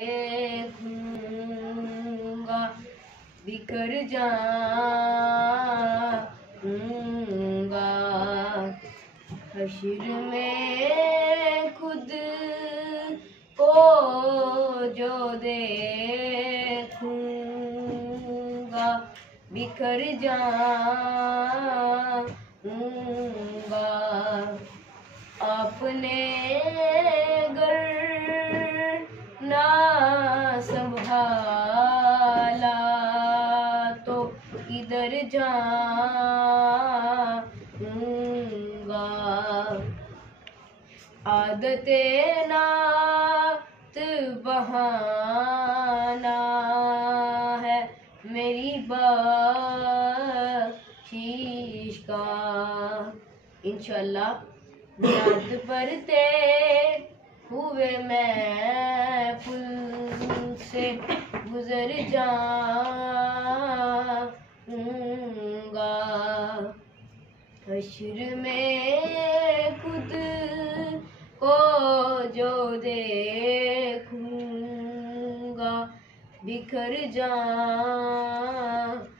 देखूंगा बिखर जाऊंगा हश्र में खुद को जो देखूंगा बिखर जाऊंगा अपने घर ना संभाला तो इधर जाऊंगा आदते नात बहाना है मेरी बख्शीश का इंशाल्लाह याद पढ़ते हुए मैं पुल से गुजर जाऊंगा हश्र में खुद को जो देखूंगा बिखर जाऊंगा।